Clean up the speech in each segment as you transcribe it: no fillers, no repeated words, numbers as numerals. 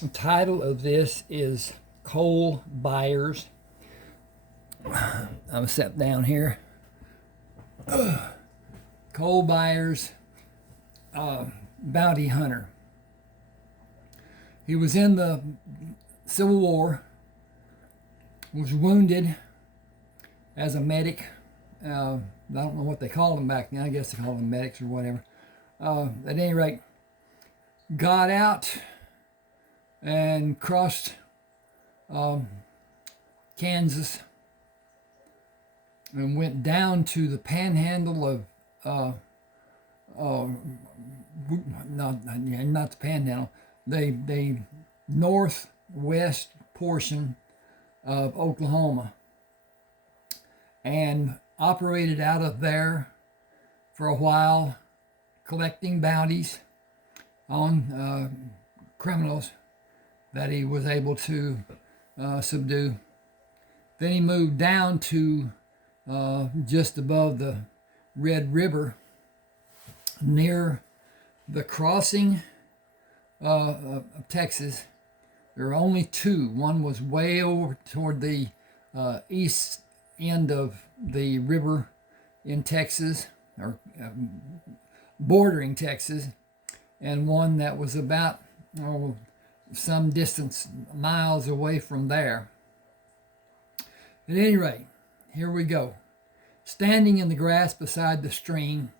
The title of this is Cole Byers. I'm sat down here. Cole Byers Bounty Hunter. He was in the Civil War, was wounded as a medic. I don't know what they called them back then. I guess they called them medics or whatever. At any rate, got out and crossed Kansas and went down to the panhandle of not the panhandle, the northwest portion of Oklahoma, and operated out of there for a while, collecting bounties on criminals that he was able to subdue. Then he moved down to just above the Red River, near the crossing of Texas. There were only two. One was way over toward the east end of the river in Texas, or bordering Texas, and one that was about some distance, miles away from there. At any rate, here we go. Standing in the grass beside the stream,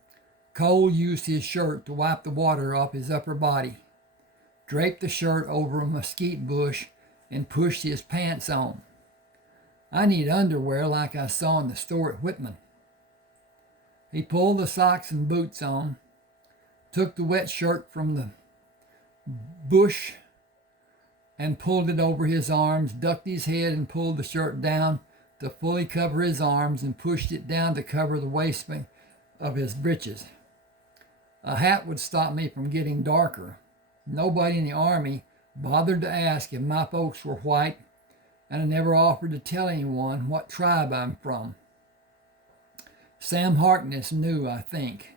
Cole used his shirt to wipe the water off his upper body, draped the shirt over a mesquite bush, and pushed his pants on. I need underwear like I saw in the store at Whitman. He pulled the socks and boots on, took the wet shirt from the bush and pulled it over his arms, ducked his head and pulled the shirt down to fully cover his arms, and pushed it down to cover the waistband of his breeches. A hat would stop me from getting darker. Nobody in the Army bothered to ask if my folks were white, and I never offered to tell anyone what tribe I'm from. Sam Harkness knew, I think.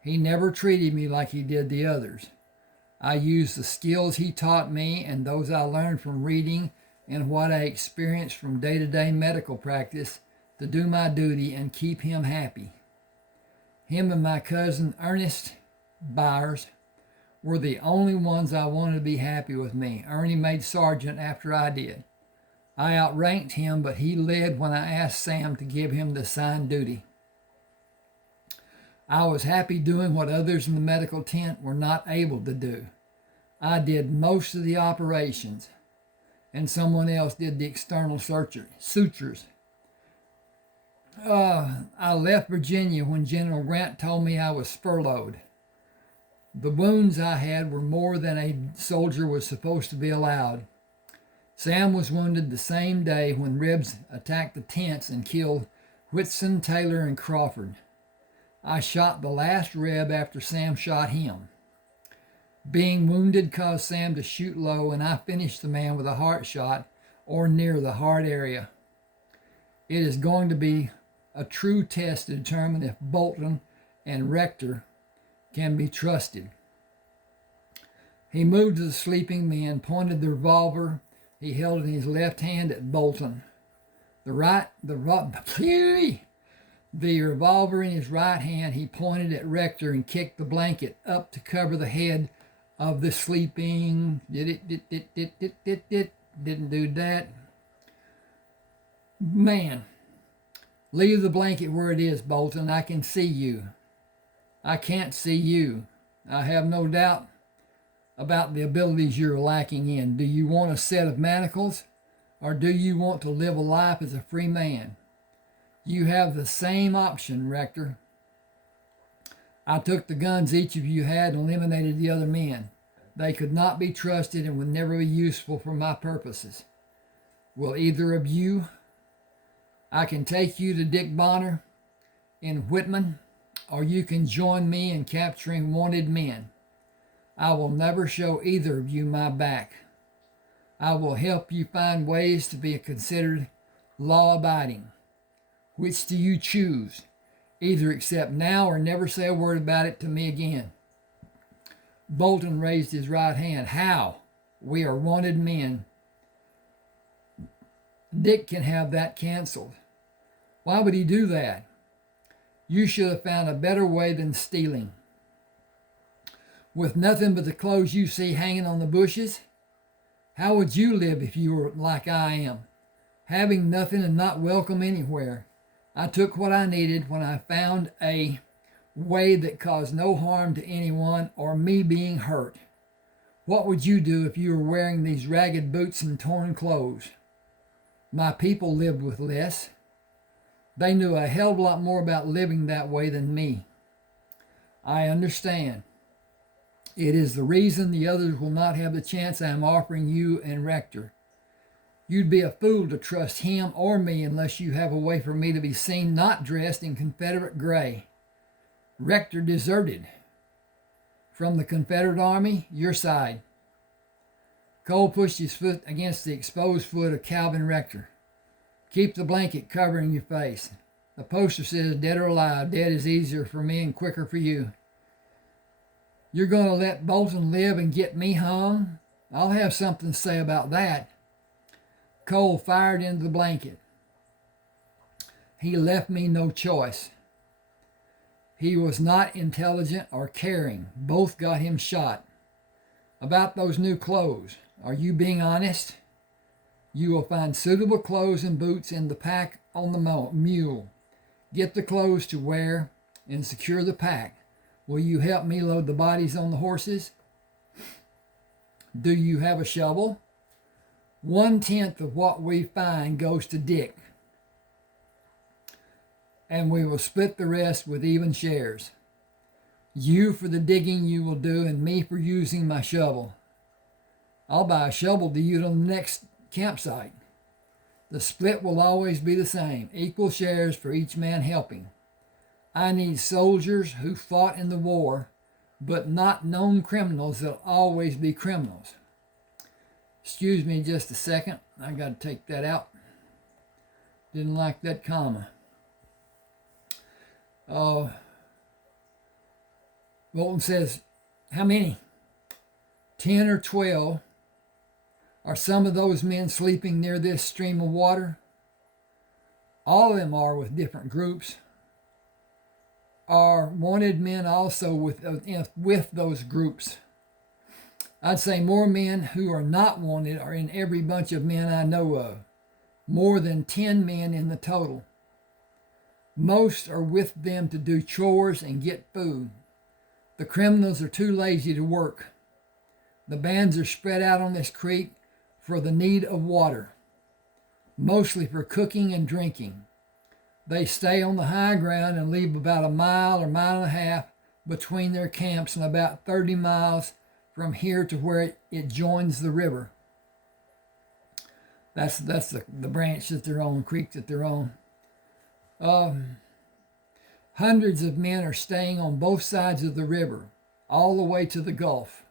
He never treated me like he did the others. I used the skills he taught me and those I learned from reading and what I experienced from day-to-day medical practice to do my duty and keep him happy. Him and my cousin Ernest Byers were the only ones I wanted to be happy with me. Ernie made sergeant after I did. I outranked him, but he led when I asked Sam to give him the assigned duty. I was happy doing what others in the medical tent were not able to do. I did most of the operations, and someone else did the external sutures. I left Virginia when General Grant told me I was furloughed. The wounds I had were more than a soldier was supposed to be allowed. Sam was wounded the same day when Rebs attacked the tents and killed Whitson, Taylor, and Crawford. I shot the last Reb after Sam shot him. Being wounded caused Sam to shoot low, and I finished the man with a heart shot or near the heart area. It is going to be a true test to determine if Bolton and Rector can be trusted. He moved to the sleeping men, pointed the revolver he held in his left hand at Bolton. The revolver in his right hand he pointed at Rector and kicked the blanket up to cover the head of the sleeping. Didn't do that. Man, leave the blanket where it is, Bolton. I can see you. I can't see you. I have no doubt about the abilities you're lacking in. Do you want a set of manacles, or do you want to live a life as a free man? You have the same option, Rector. I took the guns each of you had and eliminated the other men. They could not be trusted and would never be useful for my purposes. Will either of you? I can take you to Dick Bonner in Whitman, or you can join me in capturing wanted men. I will never show either of you my back. I will help you find ways to be considered law-abiding. Which do you choose? Either accept now or never say a word about it to me again. Bolton raised his right hand. How? We are wanted men. Dick can have that canceled. Why would he do that? You should have found a better way than stealing. With nothing but the clothes you see hanging on the bushes? How would you live if you were like I am, having nothing and not welcome anywhere? I took what I needed when I found a way that caused no harm to anyone or me being hurt. What would you do if you were wearing these ragged boots and torn clothes? My people lived with less. They knew a hell of a lot more about living that way than me. I understand. It is the reason the others will not have the chance I am offering you and Rector. You'd be a fool to trust him or me unless you have a way for me to be seen not dressed in Confederate gray. Rector deserted from the Confederate Army, your side. Cole pushed his foot against the exposed foot of Calvin Rector. Keep the blanket covering your face. The poster says, dead or alive. Dead is easier for me and quicker for you. You're going to let Bolton live and get me hung? I'll have something to say about that. Cole fired into the blanket. He left me no choice. He was not intelligent or caring. Both got him shot. About those new clothes, are you being honest? You will find suitable clothes and boots in the pack on the mule. Get the clothes to wear and secure the pack. Will you help me load the bodies on the horses? Do you have a shovel? 1/10 of what we find goes to Dick, and we will split the rest with even shares. You for the digging you will do, and me for using my shovel. I'll buy a shovel to use on the next campsite. The split will always be the same, equal shares for each man helping. I need soldiers who fought in the war, but not known criminals that'll always be criminals. Excuse me just a second. I got to take that out. Didn't like that comma. Bolton says, how many? 10 or 12. Are some of those men sleeping near this stream of water? All of them are with different groups. Are wanted men also with those groups? I'd say more men who are not wanted are in every bunch of men I know of. More than 10 men in the total. Most are with them to do chores and get food. The criminals are too lazy to work. The bands are spread out on this creek for the need of water, mostly for cooking and drinking. They stay on the high ground and leave about a mile or mile and a half between their camps and about 30 miles from here to where it joins the river. That's the branch that they're on, creek that they're on. Hundreds of men are staying on both sides of the river, all the way to the Gulf.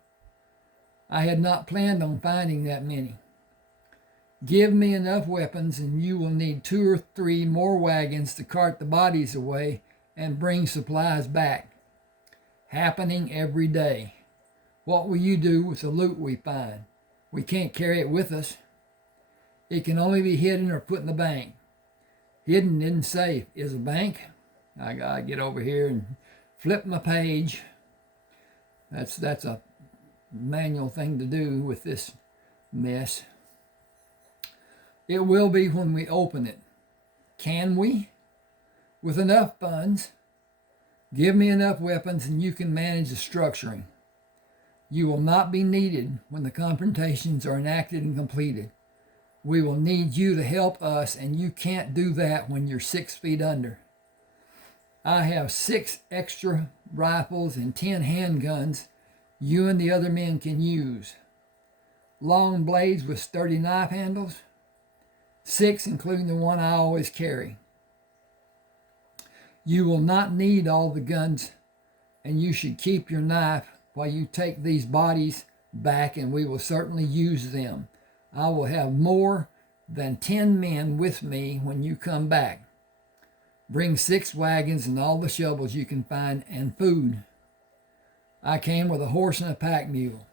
I had not planned on finding that many. Give me enough weapons and you will need 2 or 3 more wagons to cart the bodies away and bring supplies back. Happening every day. What will you do with the loot we find? We can't carry it with us. It can only be hidden or put in the bank. Hidden isn't safe. Is a bank? I gotta get over here and flip my page. That's a manual thing to do with this mess. It will be when we open it. Can we? With enough funds. Give me enough weapons and you can manage the structuring. You will not be needed when the confrontations are enacted and completed. We will need you to help us, and you can't do that when you're 6 feet under. I have 6 extra rifles and 10 handguns you and the other men can use. Long blades with sturdy knife handles. 6, including the one I always carry. You will not need all the guns, and you should keep your knife while you take these bodies back, and we will certainly use them. I will have more than 10 men with me when you come back. Bring 6 wagons and all the shovels you can find and food. I came with a horse and a pack mule.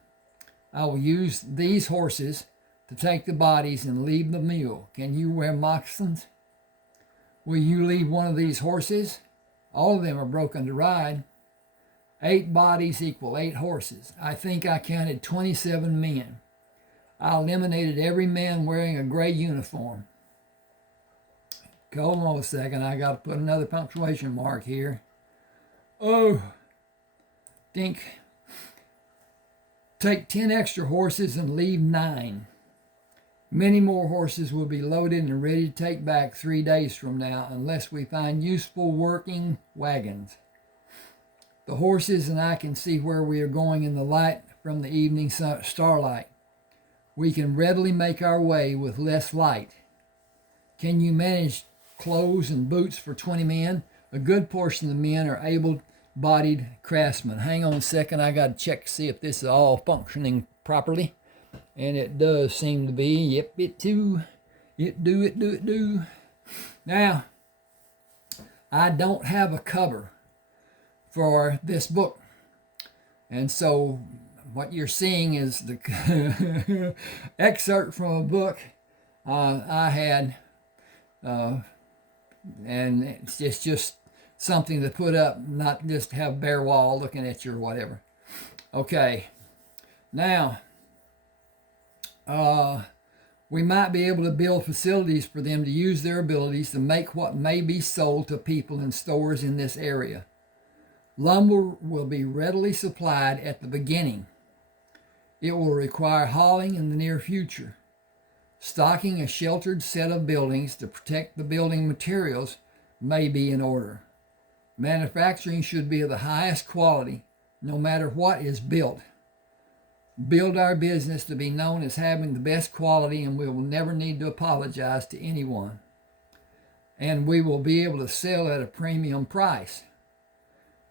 I will use these horses to take the bodies and leave the mule. Can you wear moccasins? Will you leave one of these horses? All of them are broken to ride. 8 bodies equal 8 horses. I think I counted 27 men. I eliminated every man wearing a gray uniform. Hold on a second. I got to put another punctuation mark here. Oh, think. Take 10 extra horses and leave 9. Many more horses will be loaded and ready to take back 3 days from now unless we find useful working wagons. The horses and I can see where we are going in the light from the evening starlight. We can readily make our way with less light. Can you manage clothes and boots for 20 men? A good portion of the men are able-bodied craftsmen. Hang on a second, I got to check to see if this is all functioning properly. And it does seem to be. Yep, it do. It do. Now, I don't have a cover for this book. And so what you're seeing is the excerpt from a book I had. And it's just something to put up, not just have bare wall looking at you or whatever. Okay. Now, we might be able to build facilities for them to use their abilities to make what may be sold to people in stores in this area. Lumber will be readily supplied at the beginning. It will require hauling in the near future. Stocking a sheltered set of buildings to protect the building materials may be in order. Manufacturing should be of the highest quality, no matter what is built. Build our business to be known as having the best quality, and we will never need to apologize to anyone. And we will be able to sell at a premium price.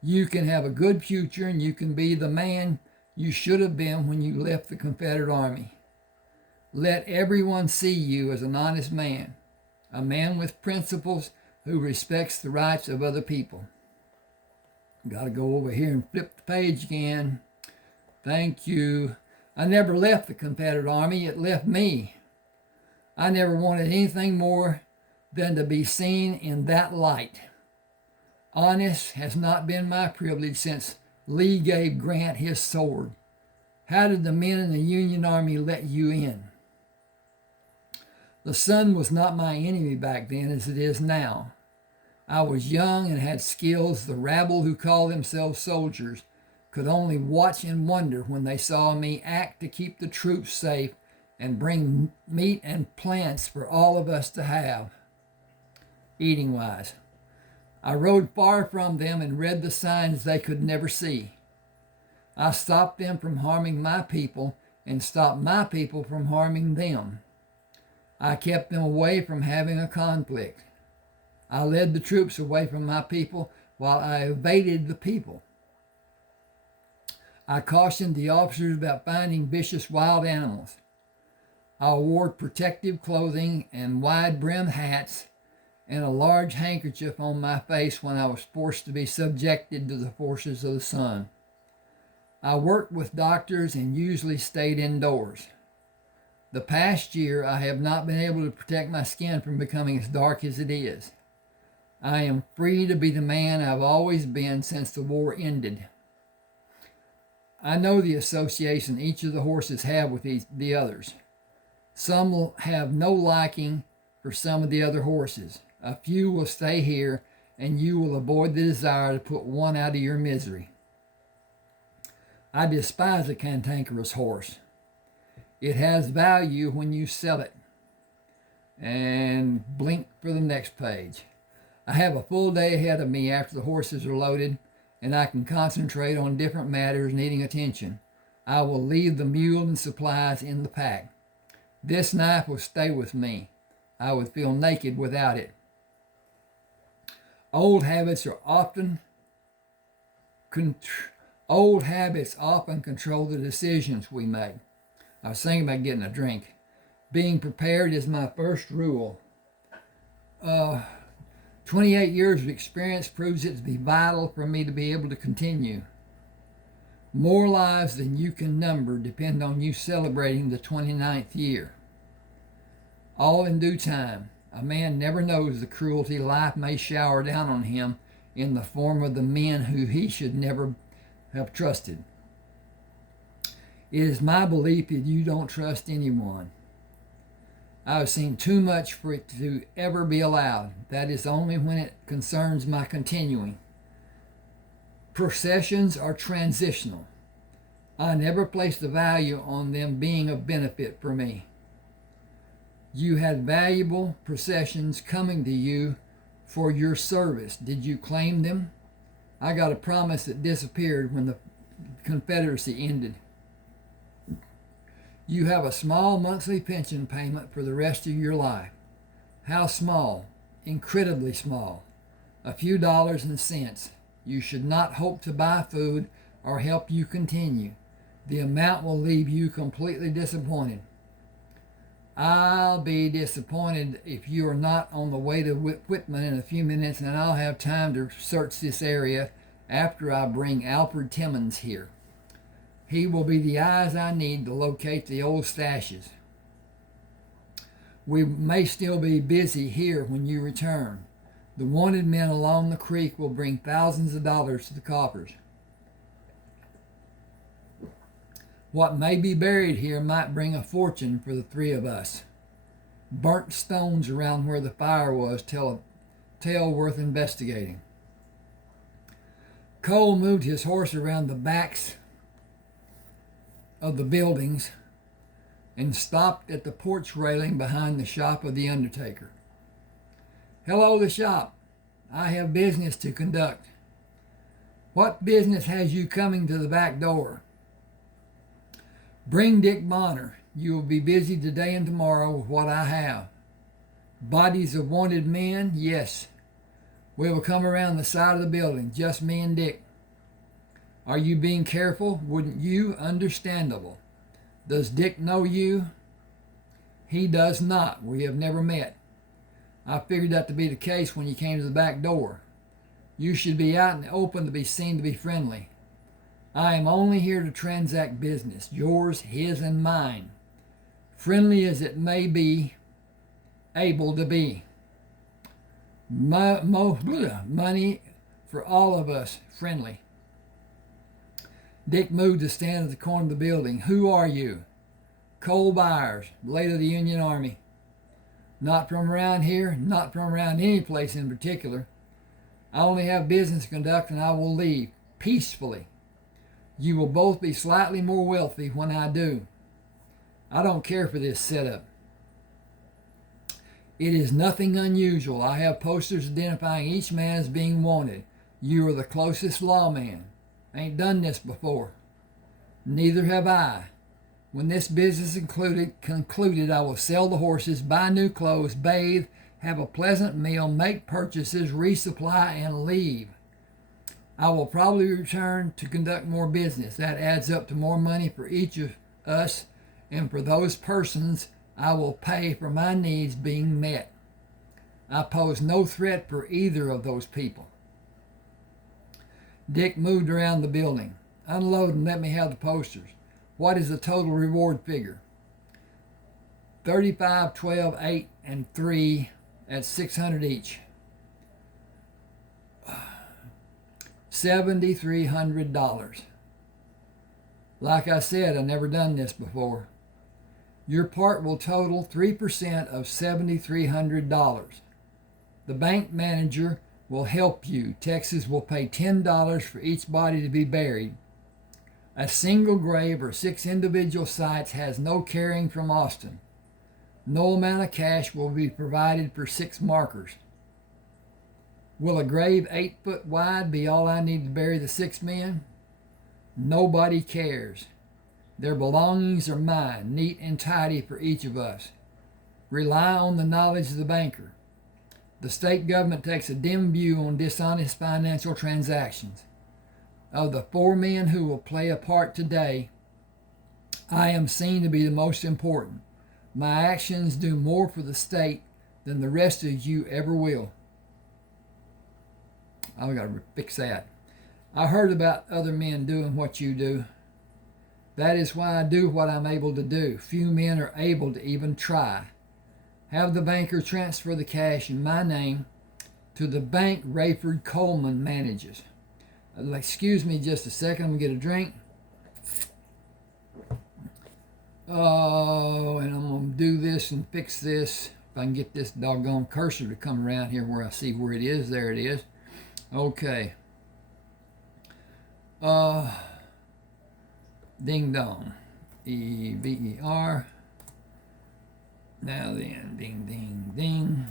You can have a good future, and you can be the man you should have been when you left the Confederate Army. Let everyone see you as an honest man, a man with principles who respects the rights of other people. Got to go over here and flip the page again. Thank you. I never left the Confederate Army. It left me. I never wanted anything more than to be seen in that light. Honest has not been my privilege since Lee gave Grant his sword. How did the men in the Union Army let you in? The sun was not my enemy back then as it is now. I was young and had skills the rabble who call themselves soldiers could only watch and wonder when they saw me act to keep the troops safe and bring meat and plants for all of us to have, eating-wise. I rode far from them and read the signs they could never see. I stopped them from harming my people and stopped my people from harming them. I kept them away from having a conflict. I led the troops away from my people while I evaded the people. I cautioned the officers about finding vicious wild animals. I wore protective clothing and wide-brimmed hats and a large handkerchief on my face when I was forced to be subjected to the forces of the sun. I worked with doctors and usually stayed indoors. The past year, I have not been able to protect my skin from becoming as dark as it is. I am free to be the man I've always been since the war ended. I know the association each of the horses have with the others. Some will have no liking for some of the other horses. A few will stay here, and you will avoid the desire to put one out of your misery. I despise a cantankerous horse. It has value when you sell it. And blink for the next page. I have a full day ahead of me after the horses are loaded, and I can concentrate on different matters needing attention. I will leave the mule and supplies in the pack. This knife will stay with me. I would feel naked without it. Old habits often control the decisions we make. I was thinking about getting a drink. Being prepared is my first rule. 28 years of experience proves it to be vital for me to be able to continue. More lives than you can number depend on you celebrating the 29th year. All in due time. A man never knows the cruelty life may shower down on him in the form of the men who he should never have trusted. It is my belief that you don't trust anyone. I have seen too much for it to ever be allowed. That is only when it concerns my continuing. Processions are transitional. I never placed a value on them being of benefit for me. You had valuable processions coming to you for your service. Did you claim them? I got a promise that disappeared when the Confederacy ended. You have a small monthly pension payment for the rest of your life. How small? Incredibly small. A few dollars and cents. You should not hope to buy food or help you continue. The amount will leave you completely disappointed. I'll be disappointed if you are not on the way to Whitman in a few minutes, and I'll have time to search this area after I bring Alfred Timmons here. He will be the eyes I need to locate the old stashes. We may still be busy here when you return. The wanted men along the creek will bring thousands of dollars to the coffers. What may be buried here might bring a fortune for the three of us. Burnt stones around where the fire was tell a tale worth investigating. Cole moved his horse around the backs of the buildings and stopped at the porch railing behind the shop of the undertaker. Hello, the shop. I have business to conduct. What business has you coming to the back door? Bring Dick Bonner. You will be busy today and tomorrow with what I have. Bodies of wanted men? Yes. We will come around the side of the building, just me and Dick. Are you being careful? Wouldn't you? Understandable. Does Dick know you? He does not. We have never met. I figured that to be the case when you came to the back door. You should be out in the open to be seen to be friendly. I am only here to transact business, yours, his, and mine. Friendly as it may be able to be. Money for all of us, friendly. Dick moved to stand at the corner of the building. Who are you? Cole Byers, late of the Union Army. Not from around here, not from around any place in particular. I only have business to conduct, and I will leave peacefully. You will both be slightly more wealthy when I do. I don't care for this setup. It is nothing unusual. I have posters identifying each man as being wanted. You are the closest lawman. Ain't done this before. Neither have I. When this business is concluded, I will sell the horses, buy new clothes, bathe, have a pleasant meal, make purchases, resupply, and leave. I will probably return to conduct more business. That adds up to more money for each of us, and for those persons I will pay for my needs being met. I pose no threat for either of those people. Dick moved around the building. Unload and let me have the posters. What is the total reward figure? 35, 12, 8, and 3 at $600 each. $7,300. Like I said, I've never done this before. Your part will total 3% of $7,300. The bank manager will help you. Texas will pay $10 for each body to be buried. A single grave or 6 individual sites has no carrying from Austin. No amount of cash will be provided for 6 markers. Will a grave 8 foot wide be all I need to bury the 6 men? Nobody cares. Their belongings are mine, neat and tidy for each of us. Rely on the knowledge of the banker. The state government takes a dim view on dishonest financial transactions. Of the 4 men who will play a part today, I am seen to be the most important. My actions do more for the state than the rest of you ever will. I've got to fix that. I heard about other men doing what you do. That is why I do what I'm able to do. Few men are able to even try. Have the banker transfer the cash in my name to the bank Rayford Coleman manages. Excuse me just a second. I'm going to get a drink. Oh, and I'm going to do this and fix this. If I can get this doggone cursor to come around here where I see where it is. There it is. Okay. Ding dong. EVER. Now then, ding, ding, ding.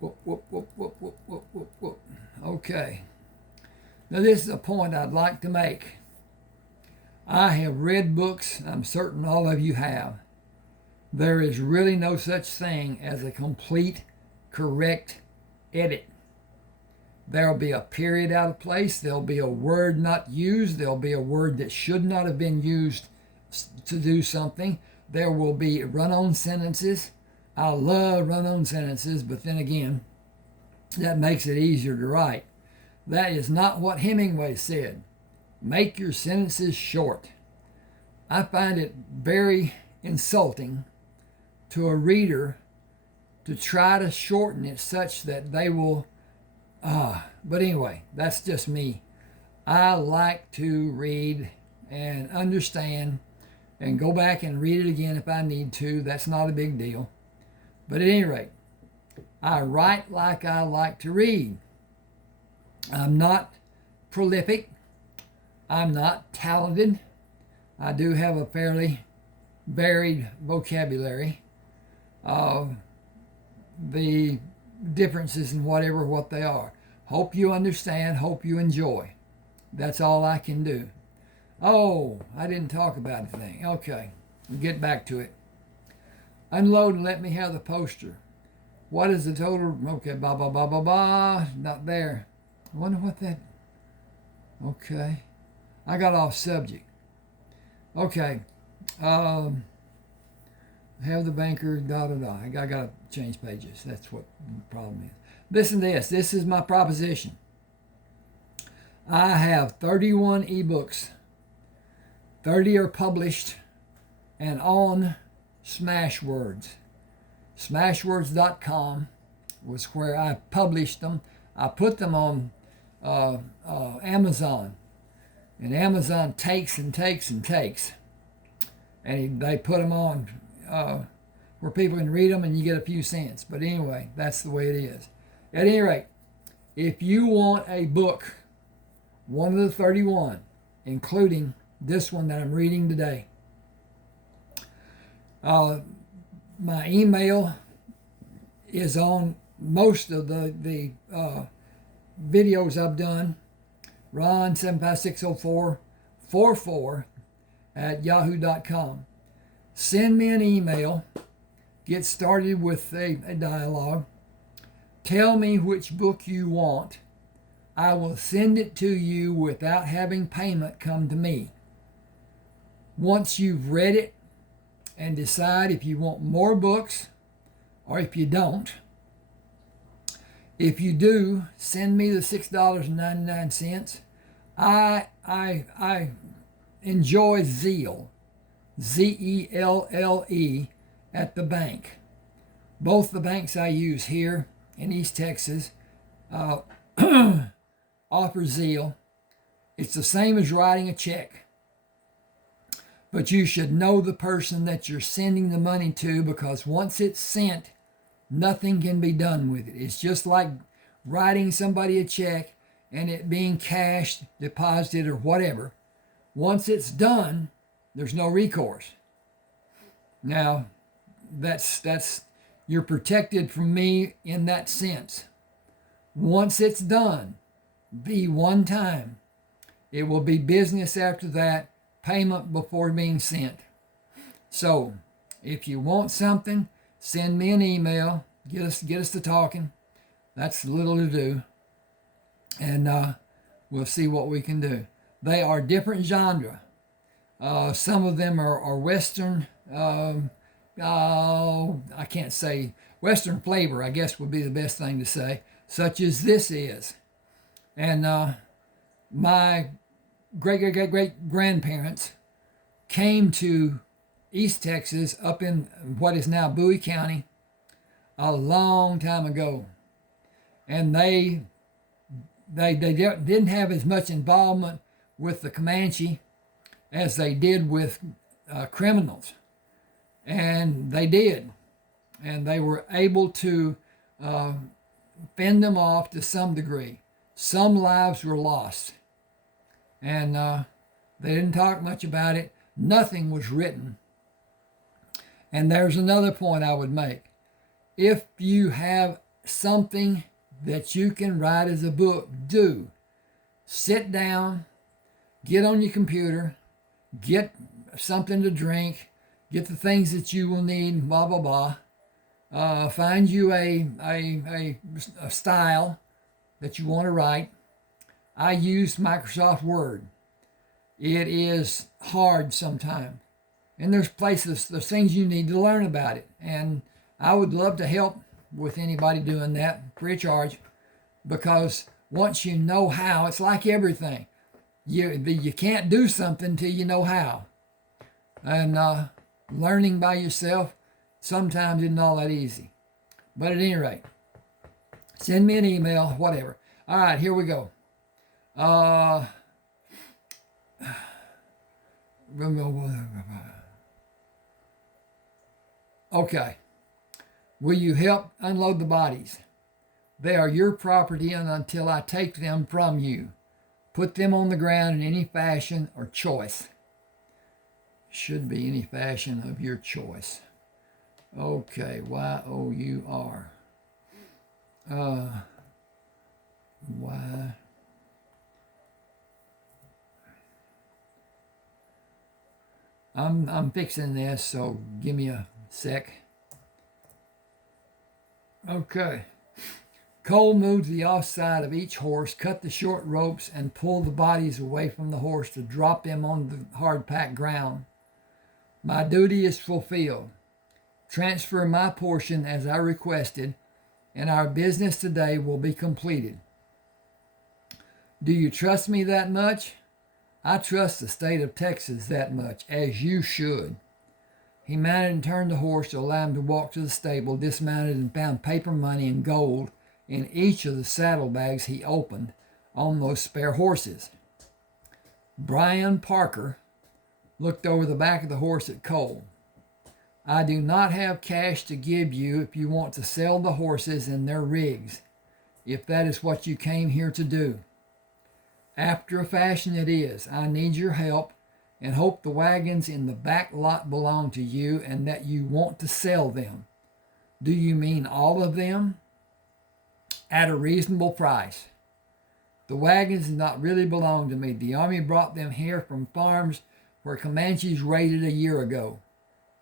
Whoop, whoop, whoop, whoop, whoop, whoop, whoop, whoop. Okay. Now this is a point I'd like to make. I have read books, I'm certain all of you have. There is really no such thing as a complete, correct edit. There'll be a period out of place. There'll be a word not used. There'll be a word that should not have been used to do something. There will be run-on sentences. I love run-on sentences, but then again, that makes it easier to write. That is not what Hemingway said. Make your sentences short. I find it very insulting to a reader to try to shorten it such that they will but anyway, that's just me. I like to read and understand and go back and read it again if I need to. That's not a big deal. But at any rate, I write like I like to read. I'm not prolific. I'm not talented. I do have a fairly varied vocabulary. The differences in whatever what they are. Hope you understand. Hope you enjoy. That's all I can do. Oh, I didn't talk about the thing. Okay, we'll get back to it. Unload and let me have the poster. What is the total? Okay, blah, blah, blah, blah, blah. Not there. I wonder what that... Okay. I got off subject. Okay. Have the banker, da, da, da. I got to change pages. That's what the problem is. Listen to this. This is my proposition. I have 31 ebooks. 30 are published and on Smashwords. Smashwords.com was where I published them. I put them on Amazon. And Amazon takes and takes and takes. And they put them on where people can read them and you get a few cents. But anyway, that's the way it is. At any rate, if you want a book, one of the 31, including this one that I'm reading today, my email is on most of the videos I've done. Ron7560444 at yahoo.com. Send me an email. Get started with a dialogue. Tell me which book you want. I will send it to you without having payment come to me. Once you've read it and decide if you want more books or if you don't. If you do, send me the $6.99. I enjoy Zeal, Zelle, at the bank. Both the banks I use here in East Texas offer Zeal. It's the same as writing a check. But you should know the person that you're sending the money to, because once it's sent, nothing can be done with it. It's just like writing somebody a check and it being cashed, deposited, or whatever. Once it's done, there's no recourse. Now, that's you're protected from me in that sense. Once it's done, be one time. It will be business after that, payment before being sent. So, if you want something, send me an email. Get us to talking. That's little to do. And we'll see what we can do. They are different genre. Some of them are Western. I can't say Western flavor, I guess would be the best thing to say, such as this is. And my great grandparents came to East Texas up in what is now Bowie County a long time ago. And they didn't have as much involvement with the Comanche as they did with criminals. And they did. And they were able to fend them off to some degree. Some lives were lost. And they didn't talk much about it. Nothing was written. And there's another point I would make. If you have something that you can write as a book, do. Sit down, get on your computer, get something to drink, get the things that you will need, blah, blah, blah. Find you a style that you want to write. I use Microsoft Word. It is hard sometimes. And there's there's things you need to learn about it. And I would love to help with anybody doing that free of charge, because once you know how, it's like everything. You can't do something until you know how. And learning by yourself sometimes isn't all that easy. But at any rate, send me an email, whatever. All right, here we go. Okay. Will you help unload the bodies? They are your property until I take them from you. Put them on the ground in any fashion or choice. Should be any fashion of your choice. Okay, Y-O-U-R. Y. I'm fixing this, so give me a sec. Okay. Cole moved the offside of each horse, cut the short ropes, and pulled the bodies away from the horse to drop them on the hard-packed ground. My duty is fulfilled. Transfer my portion as I requested, and our business today will be completed. Do you trust me that much? I trust the state of Texas that much, as you should. He mounted and turned the horse to allow him to walk to the stable, dismounted, and found paper money and gold in each of the saddlebags he opened on those spare horses. Brian Parker looked over the back of the horse at Cole. I do not have cash to give you if you want to sell the horses and their rigs, if that is what you came here to do. After a fashion it is. I need your help and hope the wagons in the back lot belong to you and that you want to sell them. Do you mean all of them? At a reasonable price. The wagons do not really belong to me. The army brought them here from farms where Comanches raided a year ago.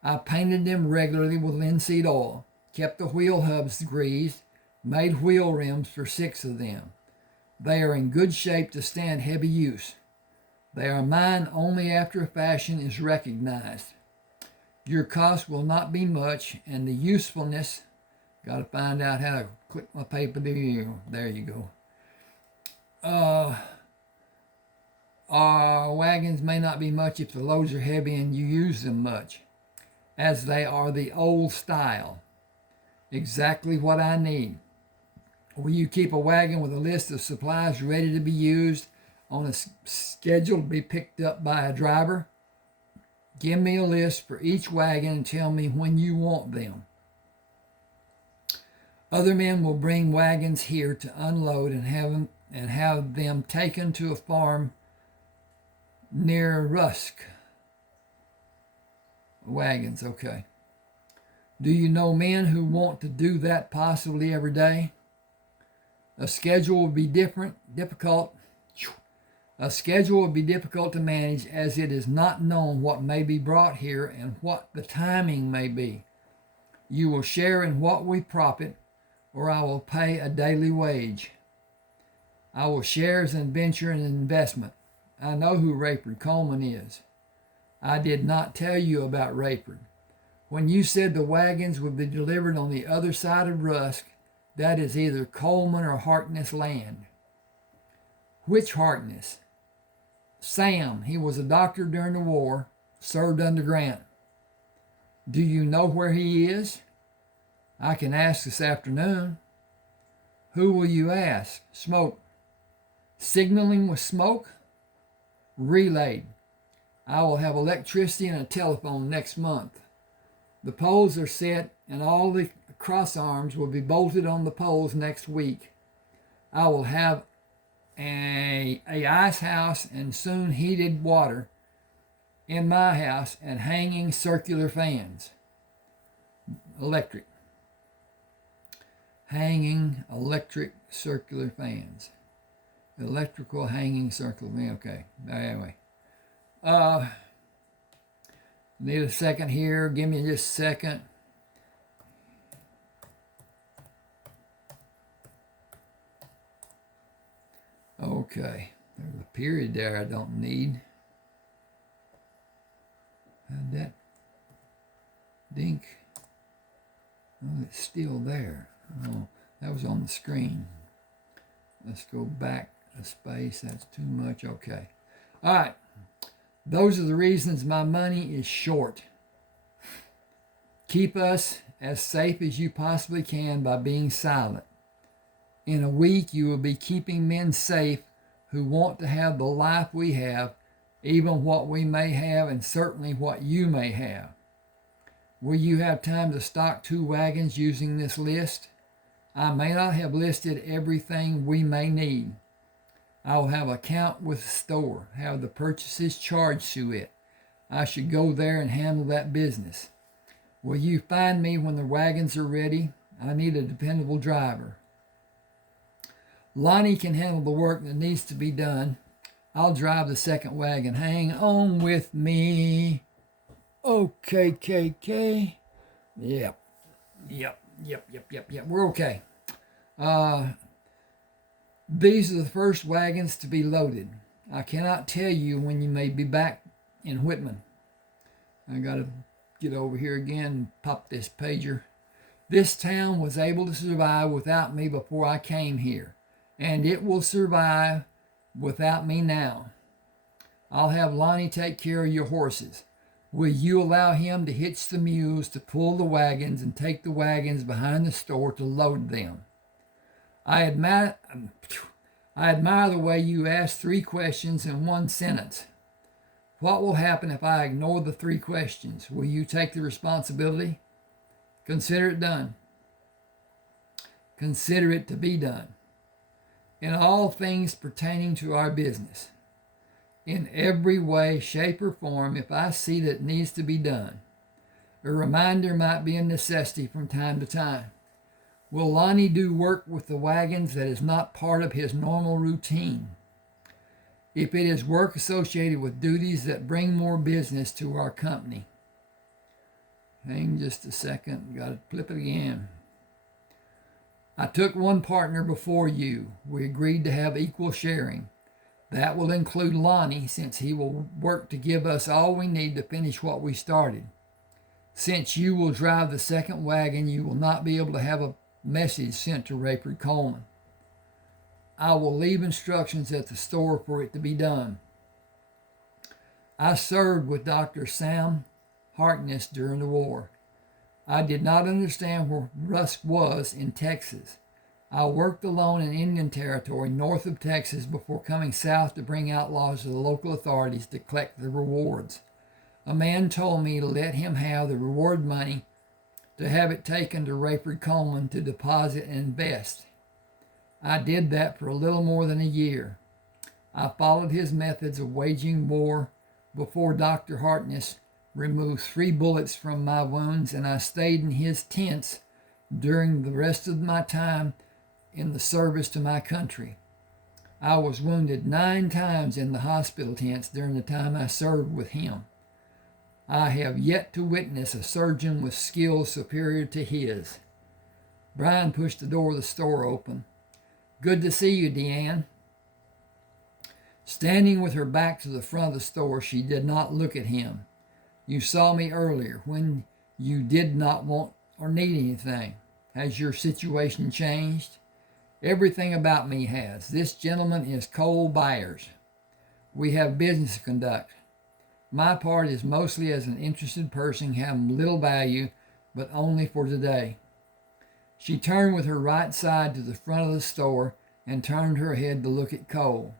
I painted them regularly with linseed oil, kept the wheel hubs greased, made wheel rims for 6 of them. They are in good shape to stand heavy use. They are mine only after a fashion is recognized. Your cost will not be much, and the usefulness, got to find out how to click my paper there you go. Our wagons may not be much if the loads are heavy and you use them much, as they are the old style. Exactly what I need. Will you keep a wagon with a list of supplies ready to be used on a schedule to be picked up by a driver? Give me a list for each wagon and tell me when you want them. Other men will bring wagons here to unload and have them taken to a farm near Rusk. Wagons, okay. Do you know men who want to do that possibly every day? A schedule would be difficult. A schedule would be difficult to manage, as it is not known what may be brought here and what the timing may be. You will share in what we profit, or I will pay a daily wage. I will share as an adventure and an investment. I know who Rayford Coleman is. I did not tell you about Rayford. When you said the wagons would be delivered on the other side of Rusk, that is either Coleman or Harkness land. Which Harkness? Sam, he was a doctor during the war, served under Grant. Do you know where he is? I can ask this afternoon. Who will you ask? Smoke. Signaling with smoke? Relayed. I will have electricity and a telephone next month. The poles are set and all the cross arms will be bolted on the poles next week. I will have a ice house and soon heated water in my house and hanging circular fans. Electric. Hanging electric circular fans. Electrical hanging circular fan. Okay. Anyway. Need a second here. Give me just a second. Okay. There's a period there I don't need. How'd that dink? Oh, it's still there. Oh, that was on the screen. Let's go back a space. That's too much. Okay. All right. Those are the reasons my money is short. Keep us as safe as you possibly can by being silent. In a week, you will be keeping men safe who want to have the life we have, even what we may have, and certainly what you may have. Will you have time to stock 2 wagons using this list? I may not have listed everything we may need. I will have a count with the store, have the purchases charged to it. I should go there and handle that business. Will you find me when the wagons are ready? I need a dependable driver. Lonnie can handle the work that needs to be done. I'll drive the second wagon. Hang on with me. Okay, KK. Yep. We're okay. These are the first wagons to be loaded. I cannot tell you when you may be back in Whitman. I got to get over here again and pop this pager. This town was able to survive without me before I came here, and it will survive without me now. I'll have Lonnie take care of your horses. Will you allow him to hitch the mules, to pull the wagons, and take the wagons behind the store to load them? I admire the way you ask 3 questions in 1 sentence. What will happen if I ignore the 3 questions? Will you take the responsibility? Consider it done. Consider it to be done. In all things pertaining to our business, in every way, shape, or form, if I see that it needs to be done. A reminder might be a necessity from time to time. Will Lonnie do work with the wagons that is not part of his normal routine? If it is work associated with duties that bring more business to our company. Hang just a second. Got to flip it again. I took 1 partner before you. We agreed to have equal sharing. That will include Lonnie, since he will work to give us all we need to finish what we started. Since you will drive the second wagon, you will not be able to have a message sent to Rayford Coleman. I will leave instructions at the store for it to be done. I served with Dr. Sam Harkness during the war. I did not understand where Rusk was in Texas. I worked alone in Indian Territory north of Texas before coming south to bring outlaws to the local authorities to collect the rewards. A man told me to let him have the reward money, to have it taken to Rayford Coleman to deposit and invest. I did that for a little more than a year. I followed his methods of waging war before Dr. Harkness removed 3 bullets from my wounds, and I stayed in his tents during the rest of my time in the service to my country. I was wounded 9 times in the hospital tents during the time I served with him. I have yet to witness a surgeon with skills superior to his. Brian pushed the door of the store open. Good to see you, Deanne. Standing with her back to the front of the store, she did not look at him. You saw me earlier when you did not want or need anything. Has your situation changed? Everything about me has. This gentleman is Cole Byers. We have business to conduct. My part is mostly as an interested person having little value, but only for today. She turned with her right side to the front of the store and turned her head to look at Cole.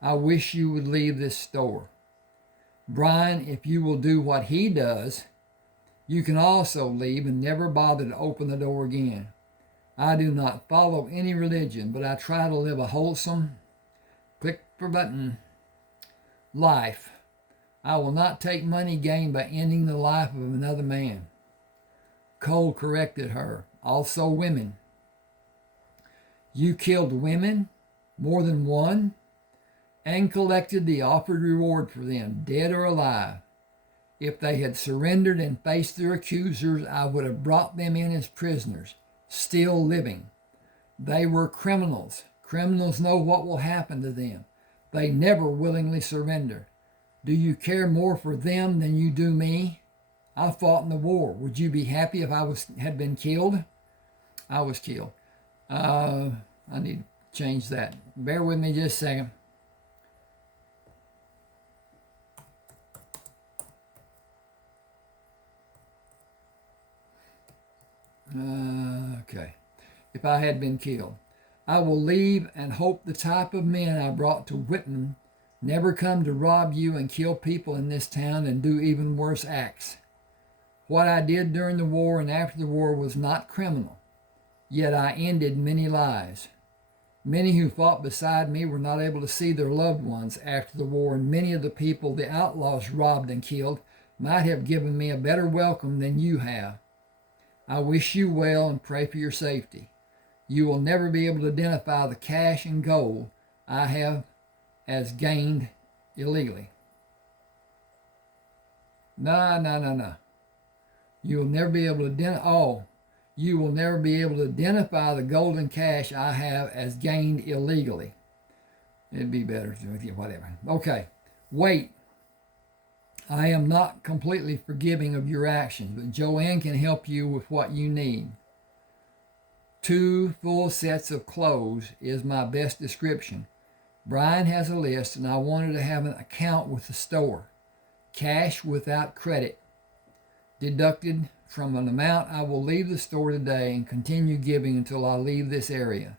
I wish you would leave this store. Brian, if you will do what he does, you can also leave and never bother to open the door again. I do not follow any religion, but I try to live a wholesome, click for button, life. I will not take money gained by ending the life of another man. Cole corrected her. Also women. You killed women, more than one, and collected the offered reward for them, dead or alive. If they had surrendered and faced their accusers, I would have brought them in as prisoners, still living. They were criminals. Criminals know what will happen to them. They never willingly surrender. Do you care more for them than you do me? I fought in the war. Would you be happy if I had been killed? I was killed. I need to change that. Bear with me just a second. Okay. If I had been killed. I will leave and hope the type of men I brought to Whitman never come to rob you and kill people in this town and do even worse acts. What I did during the war and after the war was not criminal, yet I ended many lives. Many who fought beside me were not able to see their loved ones after the war, and many of the people the outlaws robbed and killed might have given me a better welcome than you have. I wish you well and pray for your safety. You will never be able to identify the cash and gold I have as gained illegally. No. You will never be able to you will never be able to identify the gold and cash I have as gained illegally. It'd be better with you, whatever. Okay, wait. I am not completely forgiving of your actions, but Joanne can help you with what you need. 2 full sets of clothes is my best description. Brian has a list, and I wanted to have an account with the store. Cash without credit, deducted from an amount I will leave the store today and continue giving until I leave this area.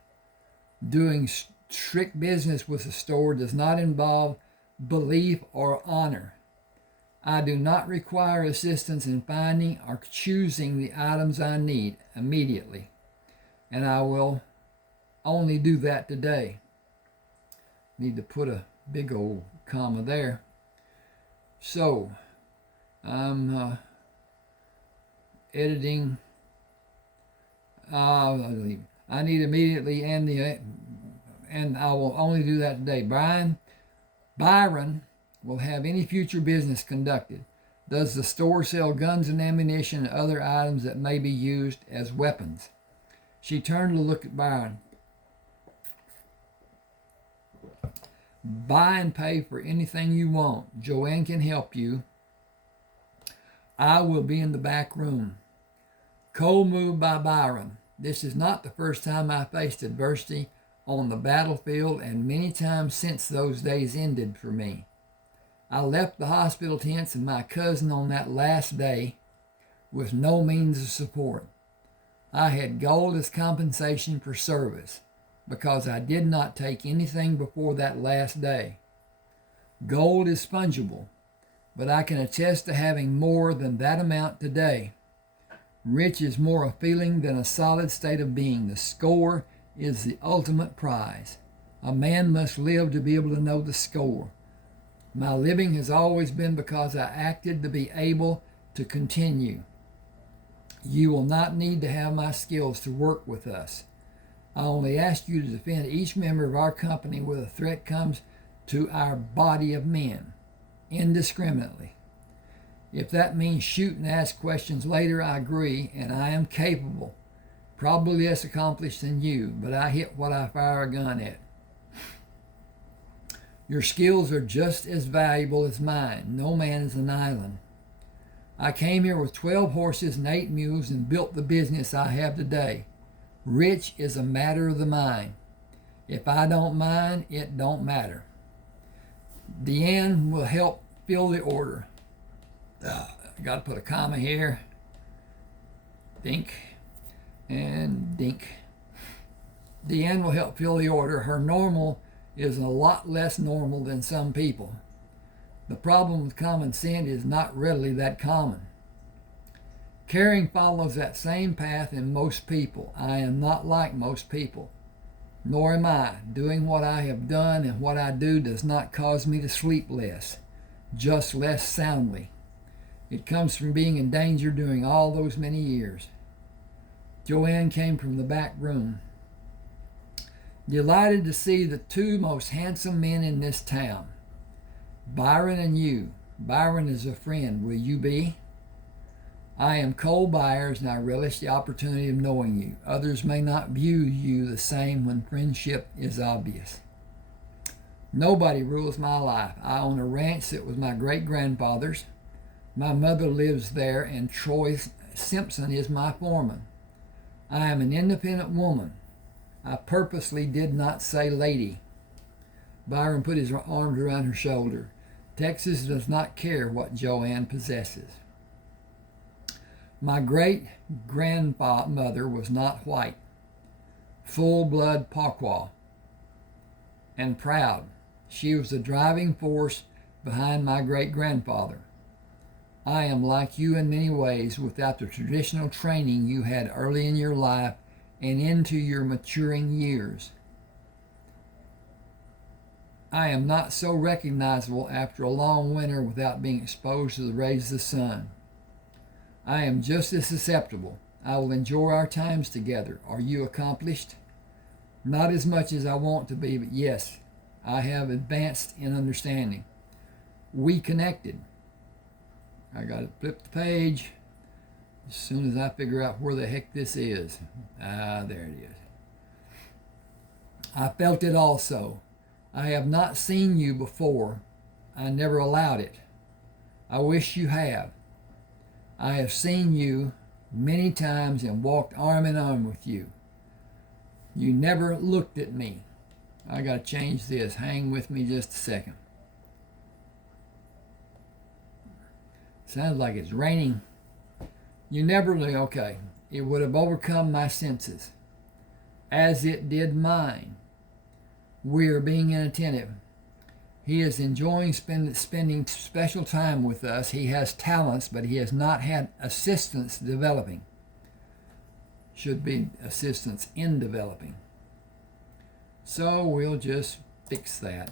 Doing strict business with the store does not involve belief or honor. I do not require assistance in finding or choosing the items I need immediately, and I will only do that today. Need to put a big old comma there. So, I'm editing. I need immediately and I will only do that today. Byron will have any future business conducted. Does the store sell guns and ammunition and other items that may be used as weapons? She turned to look at Byron. Buy and pay for anything you want. Joanne can help you. I will be in the back room. Cole moved by Byron. This is not the first time I faced adversity on the battlefield, and many times since those days ended for me. I left the hospital tents and my cousin on that last day with no means of support. I had gold as compensation for service because I did not take anything before that last day. Gold is fungible, but I can attest to having more than that amount today. Rich is more a feeling than a solid state of being. The score is the ultimate prize. A man must live to be able to know the score. My living has always been because I acted to be able to continue. You will not need to have my skills to work with us. I only ask you to defend each member of our company where the threat comes to our body of men, indiscriminately. If that means shoot and ask questions later, I agree, and I am capable. Probably less accomplished than you, but I hit what I fire a gun at. Your skills are just as valuable as mine. No man is an island. I came here with 12 horses and 8 mules and built the business I have today. Rich is a matter of the mind. If I don't mind, it don't matter. Deanne will help fill the order. I got to put a comma here. Dink and dink. Deanne will help fill the order. Her normal is a lot less normal than some people. The problem with common sense is not readily that common. Caring follows that same path in most people. I am not like most people, nor am I. Doing what I have done and what I do does not cause me to sleep less, just less soundly. It comes from being in danger during all those many years. Joanne came from the back room. Delighted to see the two most handsome men in this town, Byron and you. Byron is a friend. Will you be? I am Cole Byers, and I relish the opportunity of knowing you. Others may not view you the same when friendship is obvious. Nobody rules my life. I own a ranch that was my great-grandfather's. My mother lives there, and Troy Simpson is my foreman. I am an independent woman. I purposely did not say lady. Byron put his arms around her shoulder. Texas does not care what Joanne possesses. My great-grandmother was not white, full-blood Pequot, and proud. She was the driving force behind my great-grandfather. I am like you in many ways, without the traditional training you had early in your life and into your maturing years. I am not so recognizable after a long winter without being exposed to the rays of the sun. I am just as susceptible. I will enjoy our times together. Are you accomplished? Not as much as I want to be, but yes, I have advanced in understanding. We connected. I got to flip the page as soon as I figure out where the heck this is. There it is. I felt it also. I have not seen you before. I never allowed it. I wish you have. I have seen you many times and walked arm in arm with you. You never looked at me. I got to change this. Hang with me just a second. Sounds like it's raining. You never looked. Okay. It would have overcome my senses, as it did mine. We are being inattentive. He is enjoying spending special time with us. He has talents, but he has not had assistance developing. Should be assistance in developing. So we'll just fix that.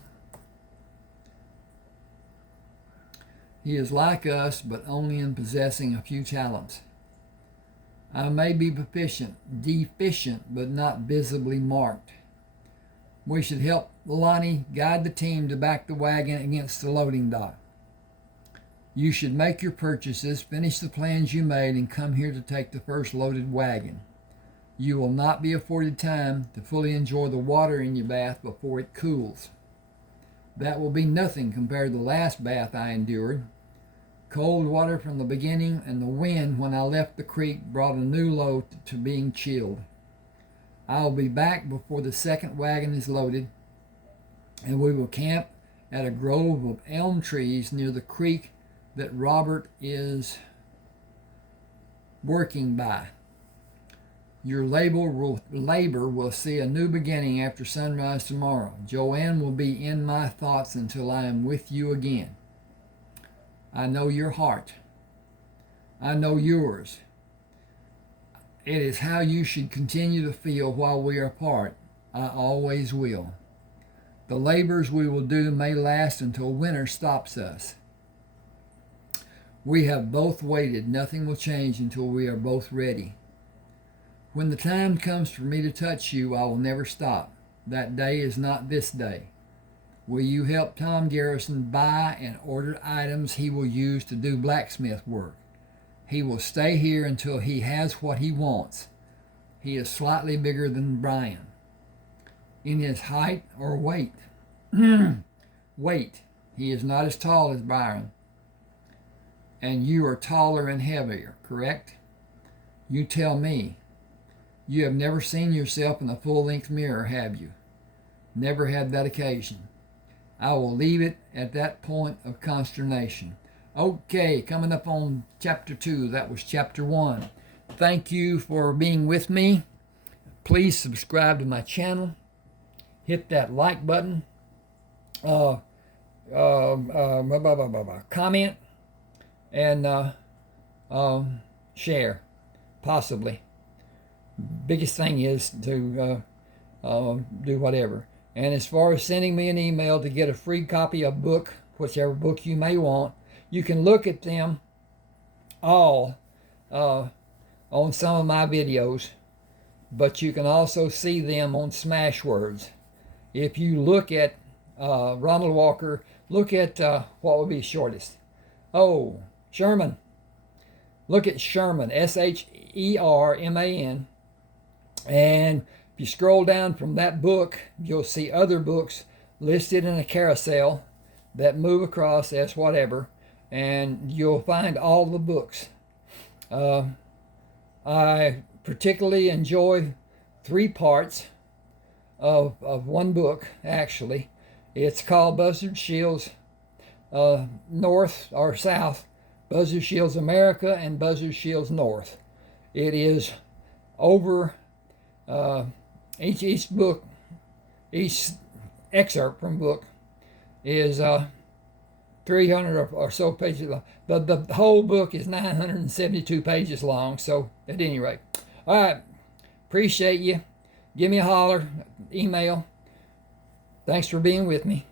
He is like us, but only in possessing a few talents. I may be deficient, but not visibly marked. We should help Lonnie guide the team to back the wagon against the loading dock. You should make your purchases, finish the plans you made, and come here to take the first loaded wagon. You will not be afforded time to fully enjoy the water in your bath before it cools. That will be nothing compared to the last bath I endured. Cold water from the beginning, and the wind when I left the creek brought a new low to being chilled. I will be back before the second wagon is loaded, and we will camp at a grove of elm trees near the creek that Robert is working by. Your labor will see a new beginning after sunrise tomorrow. Joanne will be in my thoughts until I am with you again. I know your heart. I know yours. It is how you should continue to feel while we are apart. I always will. The labors we will do may last until winter stops us. We have both waited. Nothing will change until we are both ready. When the time comes for me to touch you, I will never stop. That day is not this day. Will you help Tom Garrison buy and order items he will use to do blacksmith work? He will stay here until he has what he wants. He is slightly bigger than Brian. In his height or weight? Weight. He is not as tall as Byron. And you are taller and heavier, correct? You tell me. You have never seen yourself in a full-length mirror, have you? Never had that occasion. I will leave it at that point of consternation. Okay, coming up on chapter 2. That was chapter 1. Thank you for being with me. Please subscribe to my channel. Hit that like button. Comment and share, possibly. Biggest thing is to do whatever. And as far as sending me an email to get a free copy of a book, whichever book you may want, you can look at them all on some of my videos, but you can also see them on Smashwords. If you look at Ronald Walker, look at what would be shortest. Oh, Sherman. Look at Sherman, Sherman. And if you scroll down from that book, you'll see other books listed in a carousel that move across as whatever, and you'll find all the books. I particularly enjoy 3 parts of one book, actually. It's called Buzzard Shields North or South, Buzzard Shields America and Buzzard Shields North. It is over each book, each excerpt from book is 300 or so pages long. The whole book is 972 pages long, so at any rate. All right, appreciate you. Give me a holler, email. Thanks for being with me.